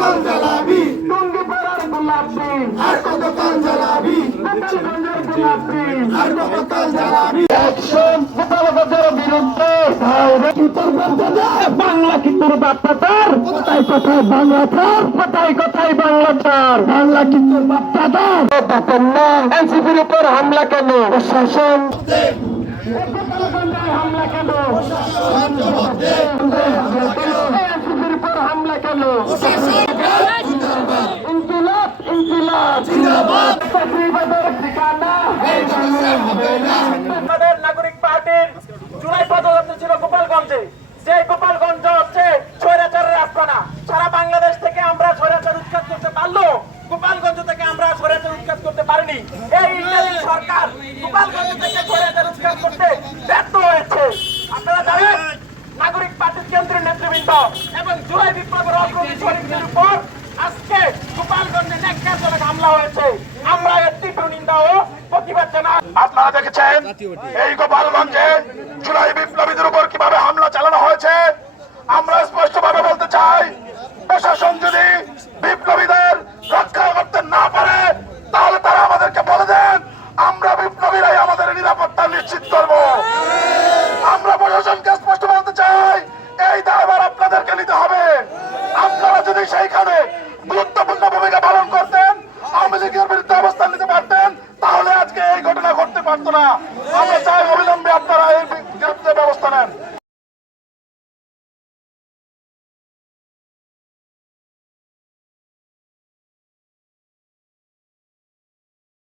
কতকাল জ্বালাবি টুঙ্গি পাড়ার গোলাপি আর কতকাল জ্বালাবি গোপালগঞ্জের গোলাপি আর কতকাল জ্বালাবি অ্যাকশন গোপালগঞ্জের বিরুদ্ধে কি তোর বাচ্চা বাংলা কি তোর বাচ্চা তার কোথায় কোথায় বাংলা তার কোথায় কোথায় বাংলা তার বাংলা কি তোর বাচ্চা তার এনসিপির উপর হামলা কেন প্রশাসন গোপালগঞ্জে হামলা কেন এনসিপির উপর হামলা কেন ইনকিলাব ইনকিলাব জিন্দাবাদ চাকরিবাদের ঠিকানা আমাদের নাগরিক পার্টির জুলাই পদযাত্রা ছিল গোপালগঞ্জে। যে গোপালগঞ্জ হচ্ছে স্বৈরাচারের আস্তানা। সারা বাংলাদেশ থেকে আমরা স্বৈরাচার উৎখাত করতে পারলো, গোপালগঞ্জ থেকে আমরা স্বৈরাচার উৎখাত করতে পারিনি। এই ইন্টারিম সরকার গোপালগঞ্জ থেকে স্বৈরাচার উৎখাত করতে ব্যর্থ হয়েছে। আপনারা জানেন নাগরিক পার্টির কেন্দ্রীয় নেতৃবৃন্দ এবং জুলাই বিপ্লবের অগ্রণী শহীদদের উপর আজকে গোপালগঞ্জে ন্যাক্কারজনক হামলা হয়েছে। আমরা এর তীব্র নিন্দা ও প্রতিবাদ জানাই। আপনারা দেখেছেন এই গোপালগঞ্জে জুলাই বিপ্লবীদের উপর কিভাবে হামলা চালানো হয়েছে। আমরা স্পষ্টভাবে বলতে চাই, প্রশাসন যদি বিপ্লবীদের রক্ষা করতে না পারে তাহলে তারা আমাদেরকে বলে দেন, আমরা বিপ্লবীরাই আমাদের নিরাপত্তা নিশ্চিত করব। আমরা প্রশাসনকে স্পষ্ট বলতে চাই, এই দায়ভার আপনাদেরকে নিতে হবে। আপনারা যদি সেইখানে গুরুত্বপূর্ণ ভূমিকা পালন করতেন, আওয়ামী লীগের বিরুদ্ধে অবস্থান নিতে পারতেন, তাহলে আজকে এই ঘটনা ঘটতে পারতো না। আমরা চাই